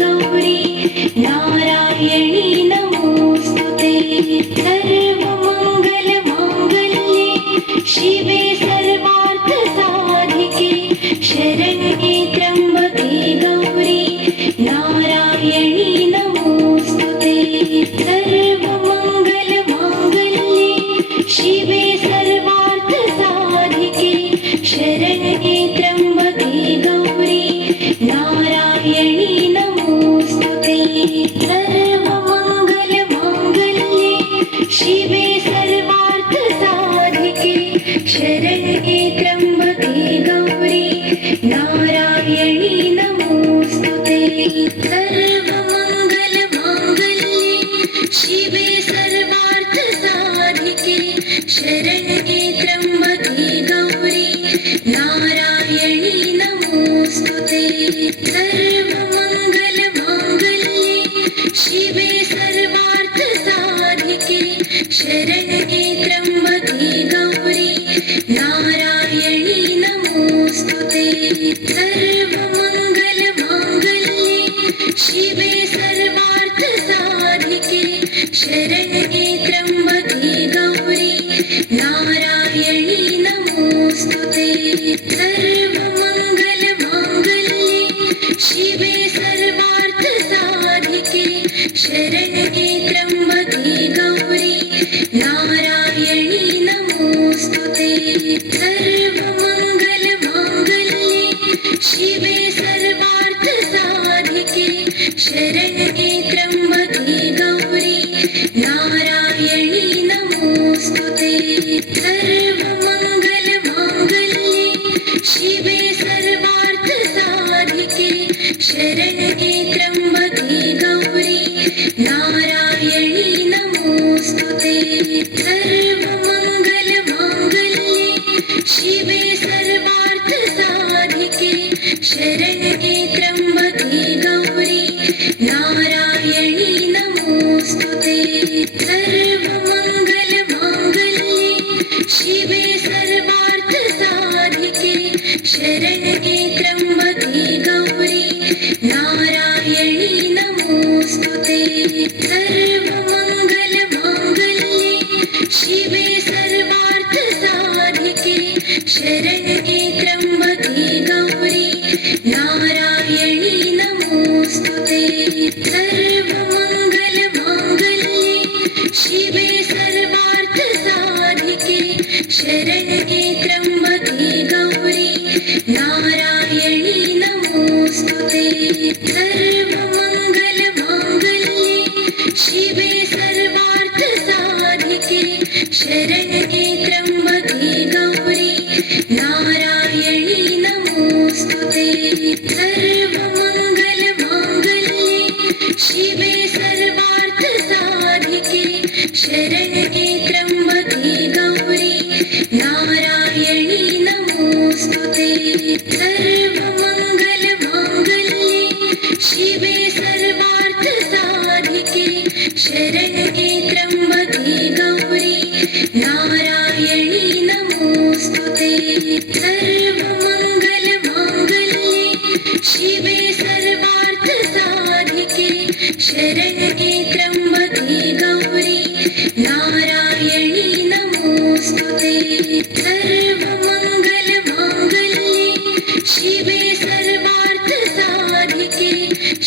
गौरी नारायणी नमोस्तुते। सर्वमङ्गलमाङ्गल्ये शिवे सर्वार्थसाधिके शरण्ये त्र्यम्बके गौरी नारायणी नमोस्तुते। सर्वमङ्गलमाङ्गल्ये शिवे सर्वार्थसाधिके शरण्ये त्र्यम्बके गौरी नारायणी नमोस्तुते। सर्वमङ्गलमाङ्गल्ये शिवे सर्वार्थसाधिके शरण्ये त्र्यम्बके गौरी नारायणी नमोस्तुते। सर्वमङ्गलमाङ्गल्ये शिवे सर्वार्थसाधिके शरण्ये त्र्यम्बके गौरी नारायणी नमोस्तुते। सर्वमङ्गलमाङ्गल्ये शिवे सर्वार्थसाधिके शरण्ये त्र्यम्बके गौरी नारायणी नमोस्तुते। सर्वमङ्गलमाङ्गल्ये शिवे सर्वार्थसाधिके शरण्ये त्र्यम्बके गौरी नारायणी नमोस्तुते। सर्वमङ्गलमाङ्गल्ये शिवे सर्वार्थसाधिके शरण्ये त्र्यम्बके गौरी नारायणी नमोस्तुते। सर्वमङ्गलमाङ्गल्ये शिवे सर्वार्थसाधिके शरण्ये त्र्यम्बके गौरी नारायणी नमोस्तुते। सर्वमङ्गलमाङ्गल्ये शिवे सर्वार्थसाधिके शरण्ये त्र्यम्बके गौरी नारायणी नमोस्तुते। सर्वमङ्गलमाङ्गल्ये शिवे सर्वार्थसाधिके शरण्ये त्र्यम्बके गौरी नारायणी नमोस्तुते। सर्वमङ्गलमाङ्गल्ये शिवे सर्वार्थसाधिके शरण्ये त्र्यम्बके गौरी नारायणी नमोस्तुते। सर्वमङ्गलमाङ्गल्ये शिवे सर्वार्थसाधिके शरण्ये त्र्यम्बके गौरी नारायणी नमोस्तुते। सर्वमङ्गलमाङ्गल्ये शिवे सर्वार्थसाधिके शरण्ये त्र्यम्बके गौरी नारायणी नमोस्तुते। सर्वमङ्गलमाङ्गल्ये शिवे सर्वार्थसाधिके शरण्ये त्र्यम्बके गौरी नारायणी नमोस्तुते। सर्वमङ्गलमाङ्गल्ये शिवे सर्वार्थसाधिके शरण्ये त्र्यम्बके गौरी नारायणी नमोस्तुते। सर्वमङ्गलमाङ्गल्ये शिवे सर्वार्थसाधिके शरण्ये त्र्यम्बके गौरी नारायणी नमोस्तुते। सर्वमङ्गलमाङ्गल्ये शिवे सर्वार्थसाधिके शरण्ये त्र्यम्बके गौरी नारायणी नमोस्तुते। सर्वमङ्गलमाङ्गल्ये शिवे सर्वार्थसाधिके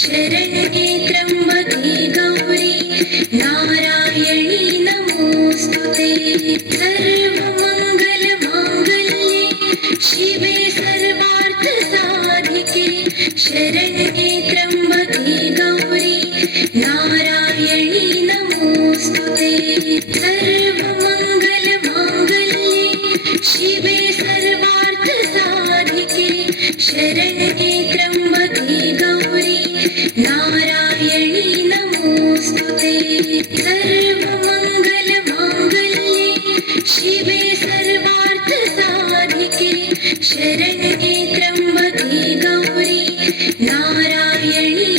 शरण्ये त्र्यम्बके गौरी नारायणी नमोस्तुते। सर्वमङ्गलमाङ्गल्ये शिवे सर्वार्थसाधिके शरण्ये त्र्यम्बके गौरी नारायणी नमोस्तुते। सर्वमङ्गलमाङ्गल्ये शिवे सर्वार्थसाधिके शरण्ये त्र्यम्बके गौरी नारायणी नमोस्तुते। सर्वमङ्गलमाङ्गल्ये शिवे सर्वार्थसाधिके शरण्ये त्र्यम्बके गौरी नारायणी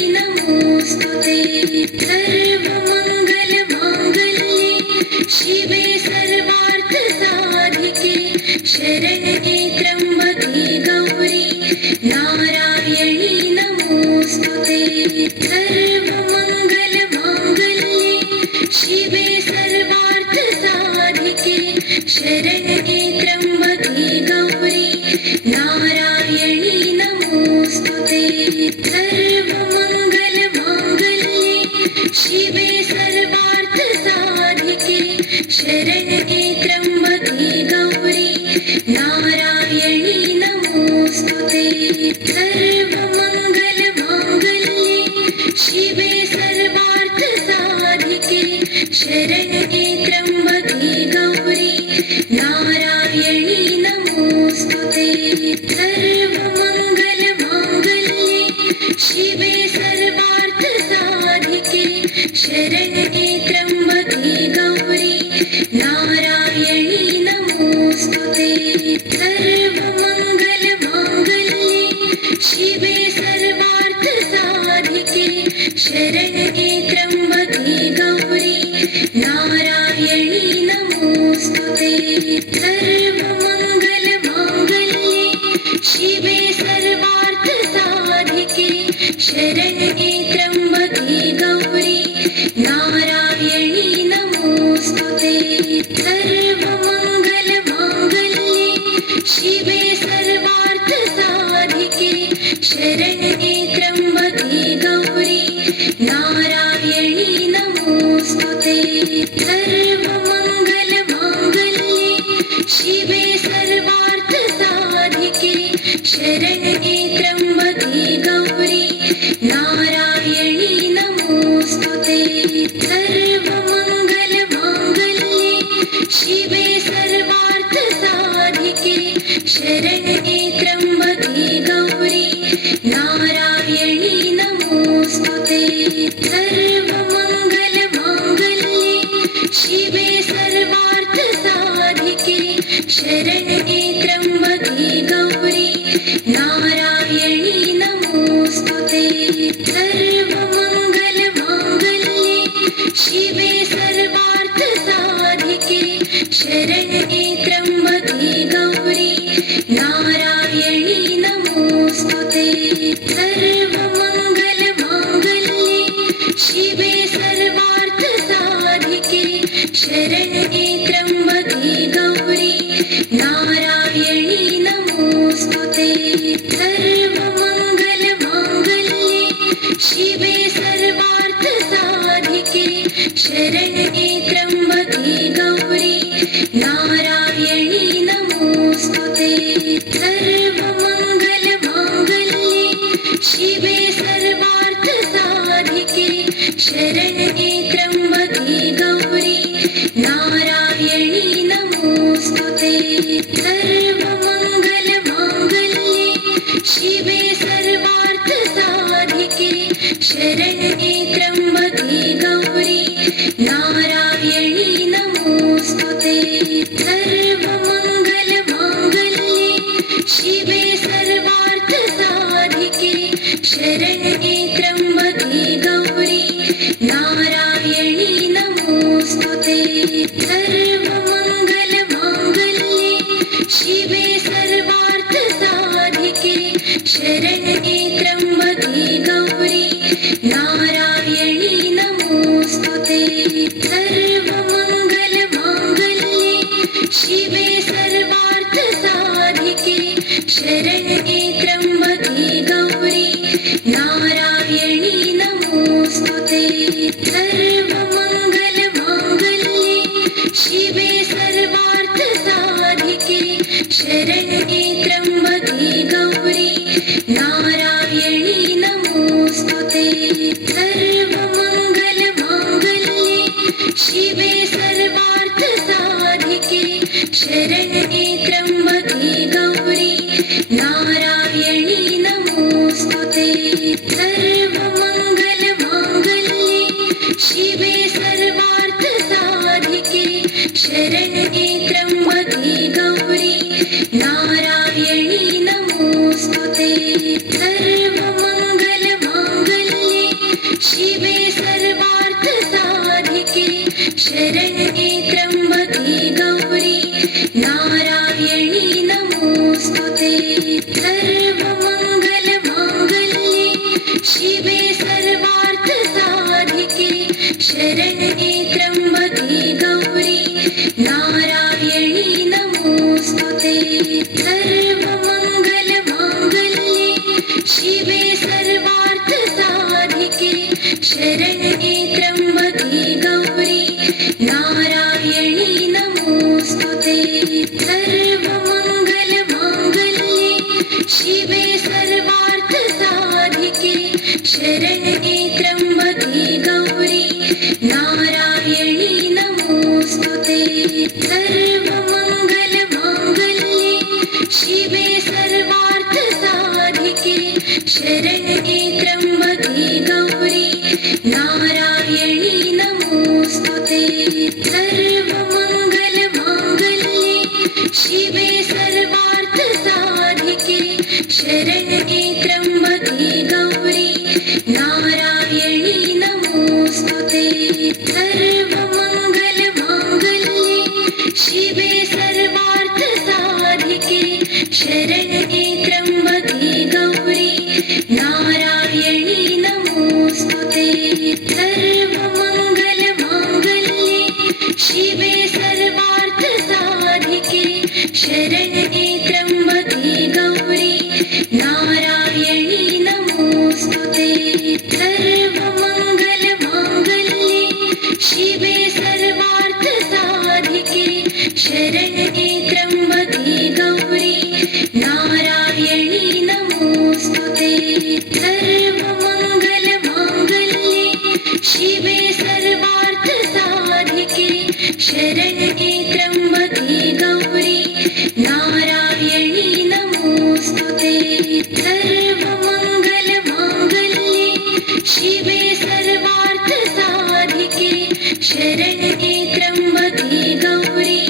सर्वमङ्गलमाङ्गल्ये शिवे सर्वार्थसाधिके शरण्ये त्र्यम्बके गौरी नारायणी नमोऽस्तुते सर्वमङ्गलमाङ्गल्ये शिवे सर्वार्थसाधिके शरण्ये त्र्यम्बके गौरी नारायणी नमोऽस्तुते सर्वमङ्गलमाङ्गल्ये शिवे सर्वार्थसाधिके शरण्ये त्र्यम्बके गौरी नारायणी नमोऽस्तुते सर्वमङ्गलमाङ्गल्ये शिवे सर्वार्थसाधिके शरण्ये त्र्यम्बके गौरी नारायणी नमोऽस्तुते सर्वमङ्गलमाङ्गल्ये शिवे सर्वार्थसाधिके शरण्ये त्र्यम्बके गौरी नारायणी नमोऽस्तुते सर्वमङ्गलमाङ्गल्ये शिवे सर्वार्थसाधिके शरण्ये त्र्यम्बके गौरी नारायणी नमोऽस्तुते सर्वमङ्गलमाङ्गल्ये शिवे सर्वार्थसाधिके शरण्ये त्र्यम्बके गौरी नारायणी नमोऽस्तुते सर्वमङ्गलमाङ्गल्ये शिवे सर्वार्थसाधिके शरण्ये त्र्यम्बके गौरी नारायणी नमोऽस्तुते सर्वमङ्गलमाङ्गल्ये शिवे सर्वार्थसाधिके शरण्ये त्र्यम्बके गौरी नारायणी नमोऽस्तुते सर्वमङ्गलमाङ्गल्ये शिवे सर्वार्थसाधिके शरण्ये त्र्यम्बके गौरी नारायणी नमोऽस्तुते सर्वमङ्गलमाङ्गल्ये शिवे सर्वार्थसाधिके शरण्ये त्र्यम्बके गौरी नारायणी नमोऽस्तुते सर्वमङ्गलमाङ्गल्ये शिवे सर्वार्थसाधिके शरण्ये त्र्यम्बके गौरी नारायणी नमोऽस्तुते सर्वमङ्गलमाङ्गल्ये शिवे सर्वार्थसाधिके शरण्ये त्र्यम्बके गौरी नारायणी नमोऽस्तुते सर्वमङ्गलमाङ्गल्ये शिवे सर्वार्थसाधिके शरण्ये त्र्यम्बके गौरी नारायणी नमोऽस्तुते सर्वमङ्गलमाङ्गल्ये शिवे सर्वार्थसाधिके शरण्ये त्र्यम्बके गौरी नारायणी नमोऽस्तुते सर्वमङ्गलमाङ्गल्ये शिवे सर्वार्थसाधिके शरण्ये त्र्यम्बके गौरी नारायणी नमोऽस्तुते सर्वमङ्गलमाङ्गल्ये शिवे सर्वार्थसाधिके शरण्ये त्र्यम्बके गौरी नारायणी नमोऽस्तुते सर्वमङ्गलमाङ्गल्ये शिवे सर्वार्थसाधिके शरण्ये त्र्यम्बके गौरी नारायणी नमोऽस्तुते सर्वमङ्गलमाङ्गल्ये शिवे सर्वार्थसाधिके शरण्ये त्र्यम्बके गौरी नारायणी नमोऽस्तुते सर्वमङ्गलमाङ्गल्ये शिवे सर्वार्थसाधिके शरण्ये त्र्यम्बके गौरी नारायणी नमोऽस्तुते सर्वमङ्गलमाङ्गल्ये शिवे सर्वार्थसाधिके शरण्ये त्र्यम्बके गौरी नारायणी नमोऽस्तुते सर्वमङ्गलमाङ्गल्ये शिवे सर्वार्थसाधिके शरण्ये त्र्यम्बके गौरी नारायणी नमोऽस्तुते सर्वमङ्गलमाङ्गल्ये शिवे सर्व शरण्ये त्र्यम्बके गौरी नारायणी नमोऽस्तुते। सर्वमङ्गलमाङ्गल्ये शिवे सर्वार्थसाधिके शरण्ये त्र्यम्बके गौरी नारायणी नमोऽस्तुते। सर्वमङ्गलमाङ्गल्ये शिवे सर्वार्थसाधिके शरण्ये त्र्यम्बके गौरी नारायणी नमोऽस्तुते। सर्वमङ्गलमाङ्गल्ये शिवे सर्वार्थसाधिके शरण्ये त्र्यम्बके गौरी नारायणी नमोऽस्तुते। सर्वमङ्गलमाङ्गल्ये शिवे सर्वार्थसाधिके शरण्ये त्र्यम्बके गौरी नारायणी नमोऽस्तुते। सर्वमङ्गलमाङ्गल्ये शिवे सर्वार्थसाधिके शरण्ये त्र्यम्बके गौरी नारायणी नमोऽस्तुते। सर्वमङ्गलमाङ्गल्ये शिवे सर्वार्थसाधिके शरण्ये त्र्यम्बके गौरी नारायणी नमोऽस्तुते। सर्वमङ्गलमाङ्गल्ये शिवे सर्वार्थसाधिके शरण्ये त्र्यम्बके गौरी नारायणी नमोऽस्तुते। सर्वमङ्गलमाङ्गल्ये शिवे सर्वार्थसाधिके शरण्ये त्र्यम्बके गौरी नारायणी नमोऽस्तुते। सर्वमङ्गलमाङ्गल्ये शिवे सर्वार्थसाधिके शरण्ये त्र्यम्बके गौरी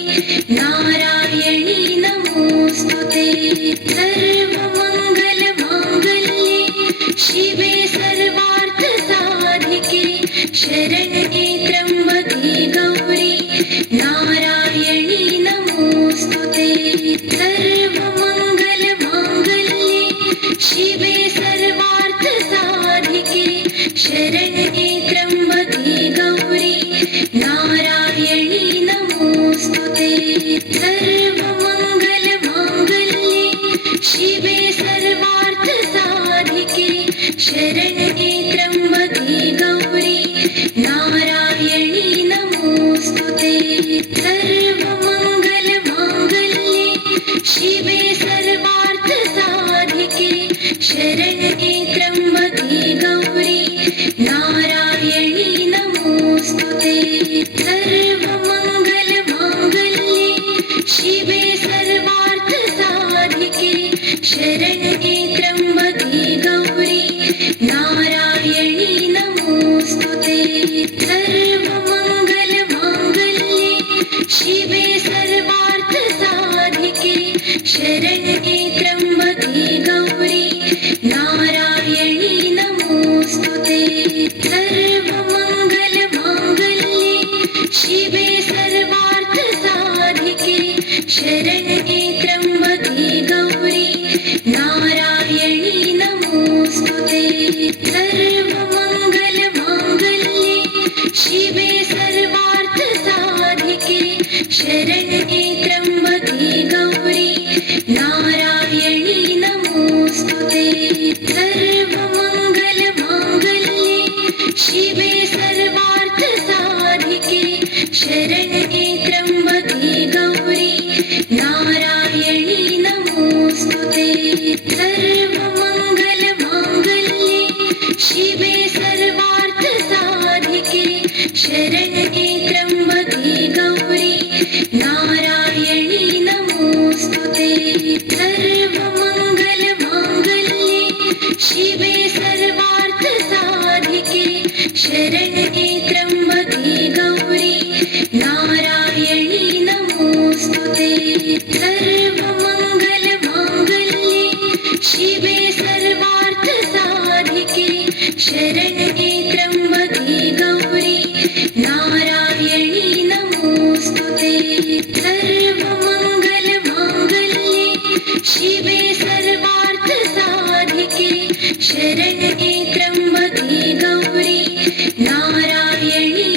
नारायणी नमोऽस्तुते। सर्वमङ्गलमाङ्गल्ये शिवे सर्वार्थसाधिके शरण्ये त्र्यम्बके गौरी नारायणी नमोऽस्तुते। सर्वमङ्गलमाङ्गल्ये शिवे सर्वार्थसाधिके शरण्ये त्र्यम्बके गौरी नारायणी नमोऽस्तुते। सर्वमङ्गलमाङ्गल्ये शिवे सर्वार्थसाधिके शरण्ये त्र्यम्बके गौरी नारायणी नमोऽस्तुते। सर्वमङ्गलमाङ्गल्ये शिवे सर्वार्थसाधिके शरण्ये त्र्यम्बके गौरी नारायणी नमोऽस्तुते। सर्वमङ्गलमाङ्गल्ये शिवे सर्वार्थसाधिके शरण्ये त्र्यम्बके गौरी नारायणी नमोऽस्तुते। सर्वमङ्गलमाङ्गल्ये शिवे सर्वार्थसाधिके शरण्ये त्र्यम्बके गौरी नारायणी नमोऽस्तुते। सर्वमङ्गलमाङ्गल्ये शिवे सर्वार्थसाधिके शरण्ये त्र्यम्बके गौरी नारायणी नमोऽस्तुते। सर्वमङ्गलमाङ्गल्ये शिवे सर्वार्थसाधिके शरण्ये त्र्यम्बके गौरी नारायणी नमोऽस्तुते। सर्वमङ्गलमाङ्गल्ये शिवे सर्वार्थसाधिके शरण्ये त्र्यम्बके गौरी नारायणी नमोऽस्तुते। सर्वमङ्गलमाङ्गल्ये शिवे सर्वार्थसाधिके शरण्ये त्र्यम्बके गौरी नारायणी नमोऽस्तुते। सर्वमङ्गलमाङ्गल्ये शिवे सर्वार्थसाधिके शरण्ये त्र्यम्बके गौरी नारायणी नमोऽस्तुते। सर्वमङ्गलमाङ्गल्ये शिवे सर्वार्थसाधिके शरण्ये त्र्यम्बके गौरी नारायणी नमोऽस्तुते। सर्वमङ्गलमाङ्गल्ये शिवे सर्वार्थसाधिके शरण्ये त्र्यम्बके गौरी नारायणी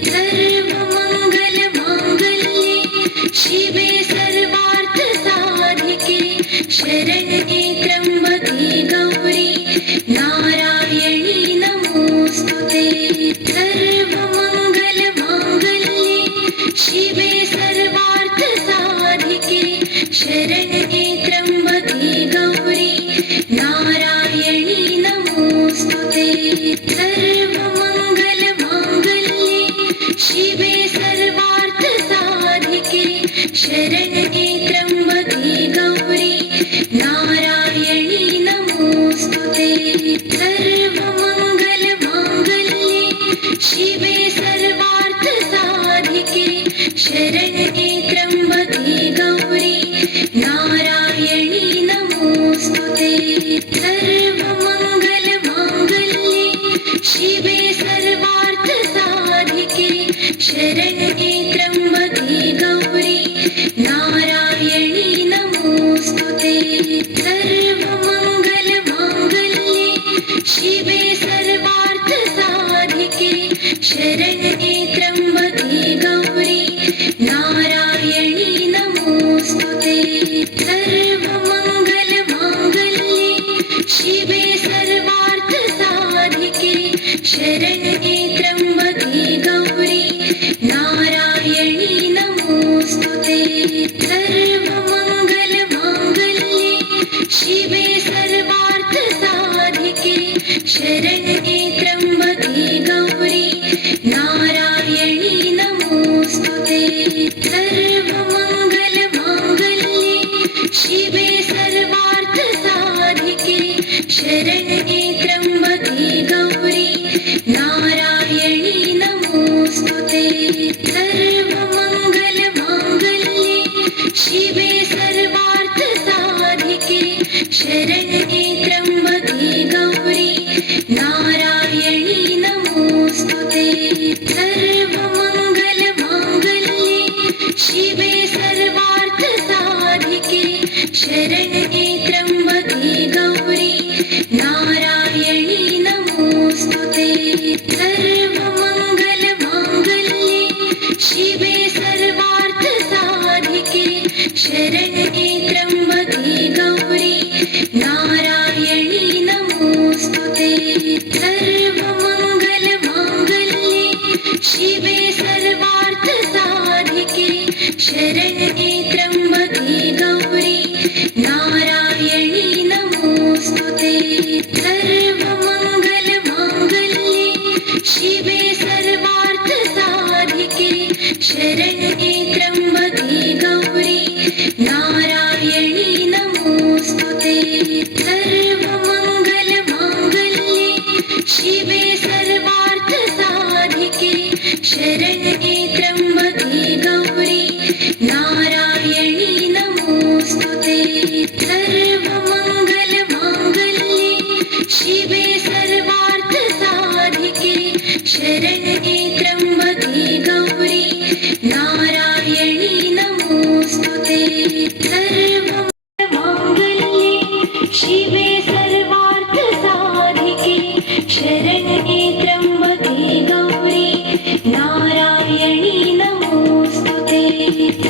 सर्वमङ्गलमाङ्गल्ये शिवे सर्वार्थसाधिके शरण्ये त्र्यम्बके गौरी नारायणी नमोऽस्तुते सर्वमङ्गलमाङ्गल्ये शिवे सर्वार्थसाधिके शरण्ये त्र्यम्बके गौरी नारायणी नमोऽस्तुते सर्वमङ्गलमाङ्गल्ये शिवे सर्वार्थसाधिके शरण्ये त्र्यम्बके गौरी नारायणी नमोऽस्तुते सर्वमङ्गलमाङ्गल्ये शिवे सर्वार्थसाधिके शरण्ये त्र्यम्बके गौरी नारायणी नमोऽस्तुते सर्वमङ्गलमाङ्गल्ये शिवे सर्वार्थसाधिके शरण्ये त्र्यम्बके गौरी नारायणी नमोऽस्तुते सर्वमङ्गलमाङ्गल्ये शिवे सर्वार्थसाधिके शरण्ये त्र्यम्बके गौरी नारायणी नमोऽस्तुते सर्वमङ्गलमाङ्गल्ये शिवे सर्वार्थसाधिके शरण्ये त्र्यम्बके गौरी नारायणी नमोऽस्तुते सर्वमङ्गलमाङ्गल्ये शिवे सर्वार्थसाधिके शरण्ये त्र्यम्बके गौरी नारायणी नमोऽस्तुते सर्वमङ्गलमाङ्गल्ये शिवे सर्वार्थसाधिके शरण्ये त्र्यम्बके गौरी नारायणी नमोऽस्तुते सर्वमङ्गलमाङ्गल्ये शिवे सर्वार्थसाधिके शरण्ये त्र्यम्बके गौरी नारायणी नमोऽस्तुते सर्वमङ्गलमाङ्गल्ये शिवे सर्वार्थसाधिके शरण्ये त्र्यम्बके गौरी नारायणी नमोऽस्तुते सर्वमङ्गलमाङ्गल्ये शिवे सर्वार्थसाधिके शरण्ये त्र्यम्बके गौरी नारायणी नमोऽस्तुते सर्वमङ्गलमाङ्गल्ये शिवे सर्वार्थसाधिके शरण्ये त्र्यम्बके गौरी नारायणी नमोऽस्तुते सर्वमङ्गलमाङ्गल्ये शिवे सर्वार्थसाधिके शरण्ये त्र्यम्बके गौरी नारायणी नमोऽस्तुते सर्वमङ्गलमाङ्गल्ये शिवे सर्वार्थसाधिके शरण्ये त्र्यम्बके गौरी नारायणी नमोऽस्तुते सर्वमङ्गलमाङ्गल्ये शिवे सर्वार्थसाधिके शरण्ये त्र्यम्बके गौरी नारायणी नमोऽस्तुते सर्वमङ्गलमाङ्गल्ये शिवे सर्वार्थसाधिके शरण्ये त्र्यम्बके गौरी नारायणी नमोऽस्तुते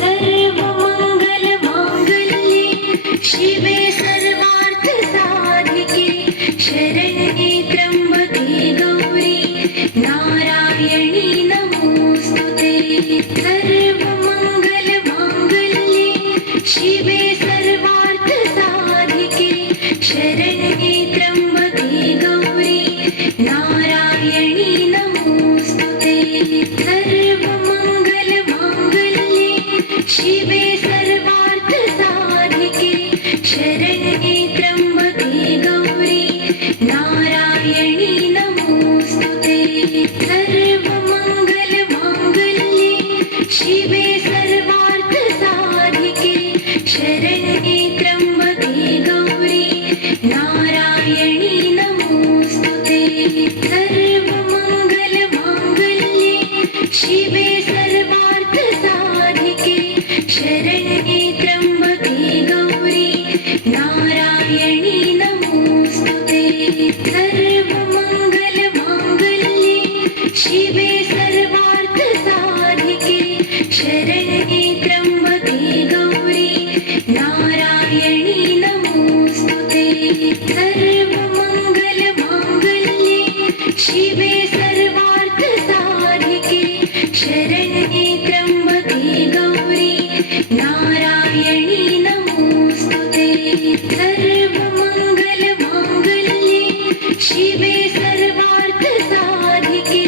सर्वमङ्गलमाङ्गल्ये शिवे सर्वार्थसाधिके शरण्ये त्र्यम्बके गौरी नारायणी नमोऽस्तुते सर्वमङ्गलमाङ्गल्ये शिवे सर्वार्थसाधिके शरण्ये त्र्यम्बके गौरी नारायणी नमोऽस्तुते सर्वमङ्गलमाङ्गल्ये शिवे सर्वार्थसाधिके शरण्ये त्र्यम्बके गौरी नारायणी नमोऽस्तुते सर्वमङ्गलमाङ्गल्ये शिवे सर्वार्थसाधिके शरण्ये त्र्यम्बके गौरी नारायणी नमोऽस्तुते सर्वमङ्गलमाङ्गल्ये शिवे सर्वार्थसाधिके शरण्ये त्र्यम्बके गौरी नारायणी नमोऽस्तुते सर्वमङ्गलमाङ्गल्ये शिवे सर्वार्थसाधिके शरण्ये त्र्यम्बके गौरी नारायणी नमोऽस्तुते सर्वमङ्गलमाङ्गल्ये शिवे सर्वार्थसाधिके शरण्ये त्र्यम्बके गौरी नारायणी नमोऽस्तुते सर्वमङ्गलमाङ्गल्ये शिवे सर्वार्थसाधिके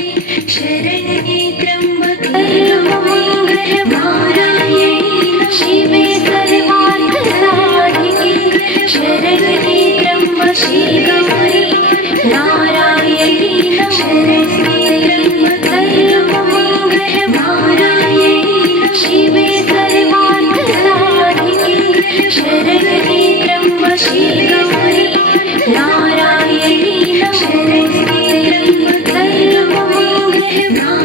शरण्ये त्र्यम्बके गौरी नारायणी शिवे सर्वार्थसाधिके शरण्ये त्र्यम्बके गौरी नारायणी शरण्ये त्र्यम्बके नारायणी शिवे सर्वार्थसाधिके शरण्ये त्र्यम्बके गौरी नारायणी शरण्ये त्र्यम्बके नारायणी शिवे सर्वार्थसाधिके शरण्ये त्र्यम्बके गौरी नारायणी शरण्ये त्र्यम्बके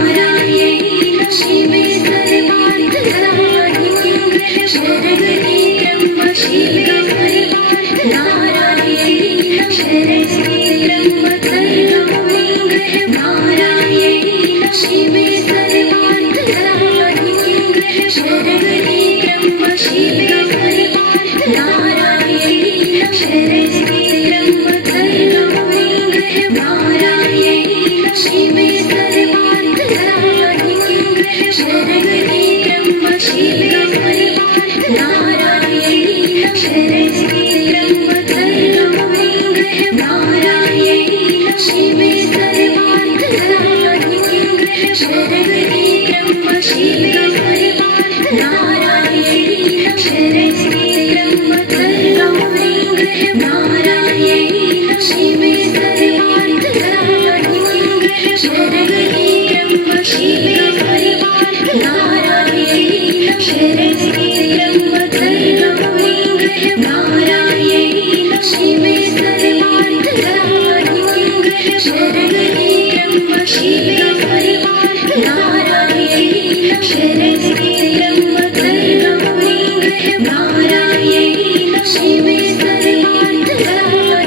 नारायणी शिवे सर्वार्थसाधिके शरण्ये त्र्यम्बके गौरी नारायणी शरण्ये त्र्यम्बके नारायणी शिवे सर्वार्थसाधिके शरण्ये त्र्यम्बके गौरी नारायणी शरण्ये त्र्यम्बके नारायणी शिवे सर्वार्थसाधिके शरण्ये त्र्यम्बके गौरी नारायणी शरण्ये त्र्यम्बके नारायणी शिवे सर्वार्थसाधिके शरण्ये त्र्यम्बके गौरी नारायणी शरण्ये त्र्यम्बके नारायणी शिवे सर्वार्थसाधिके शरण्ये त्र्यम्बके गौरी नारायणी शरण्ये त्र्यम्बके नारायणी शिवे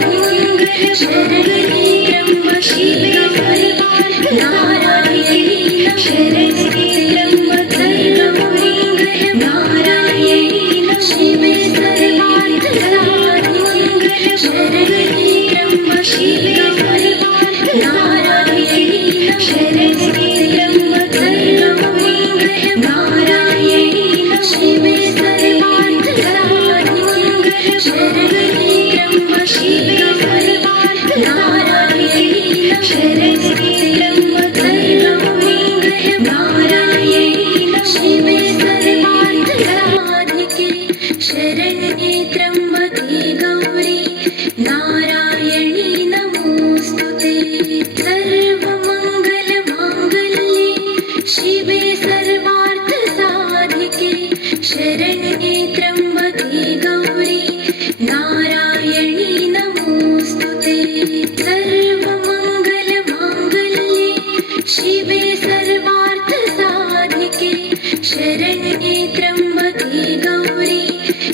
सर्वार्थसाधिके शरण्ये त्र्यम्बके गौरी नारायणी शरण्ये त्र्यम्बके नारायणी शिवे सर्वार्थसाधिके शरण्ये त्र्यम्बके गौरी नारायणी शरण्ये त्र्यम्बके नारायणी शिवे सर्वार्थसाधिके शरण्ये त्र्यम्बके गौरी नारायणी शरण्ये त्र्यम्बके नारायणी शिवे सर्वार्थसाधिके शरण्ये त्र्यम्बके गौरी नारायणी नमोऽस्तुते सर्वमङ्गलमाङ्गल्ये शिवे सर्वार्थसाधिके शरण्ये त्र्यम्बके गौरी नारायणी नमोऽस्तुते सर्वमङ्गलमाङ्गल्ये शिवे सर्वार्थसाधिके शरण्ये त्र्यम्बके गौरी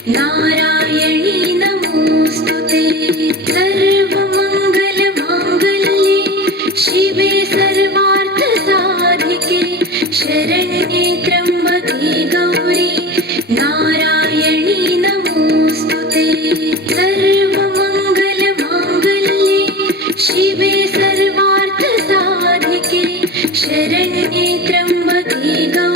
नारायणी नमोऽस्तुते सर्वमङ्गलमाङ्गल्ये शिवे सर्वार्थसाधिके शरण्ये त्र्यम्बके गौरी नारायणी नमोऽस्तुते सर्वमङ्गलमाङ्गल्ये शिवे सर्वार्थसाधिके शरण्ये त्र्यम्बके गौरी